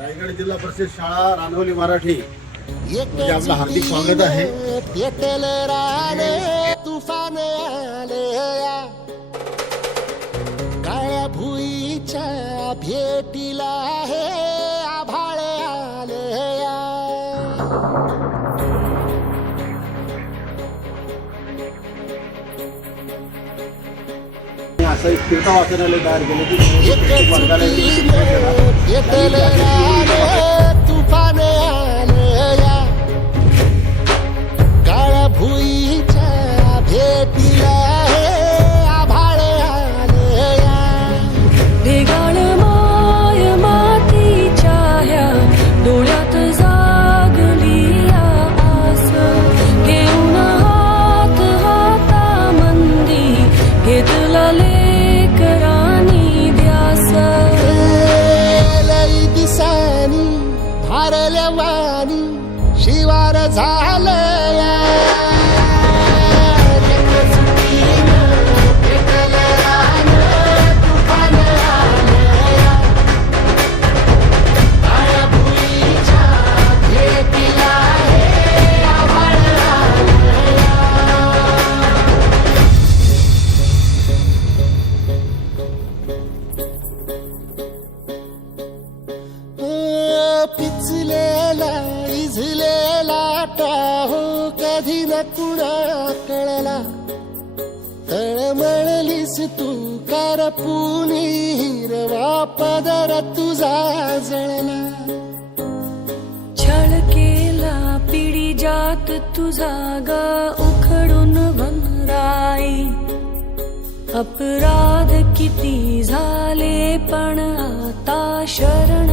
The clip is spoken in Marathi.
रायगड जिल्हा परिषद शाळा रानवली मराठी म्हणजे आपलं हार्दिक स्वागत आहे. तुफान आले या काळ्या भुईच्या भेटीला हे आभाळ आले या. असं एक फिरता वाचनालय तयार केलं की वर्गाला तुफान आले या काळ्या भुईच्या भेटीला हे आभाळ आले या. ढेगाळ माय मातीच्या ह्या डोळ्यात जागली आस घेऊन हात हातामंदी घेतला लेकरांनी ध्यास. लई दिसानी भारल्या वाणी शिवार झालं या. तुफान आलं या काळ्या भुईच्या भेटीला हे आभाळ आलं या. पिचलेला इझलेला टाहो कधी न कुणा कळला. तळमळलीस तू करपुनी हिरवा पदर तुझा जळला. छळ केला पिढी जात तुझा ग उखडून बनराई. अपराध किती झाले पण आता शरण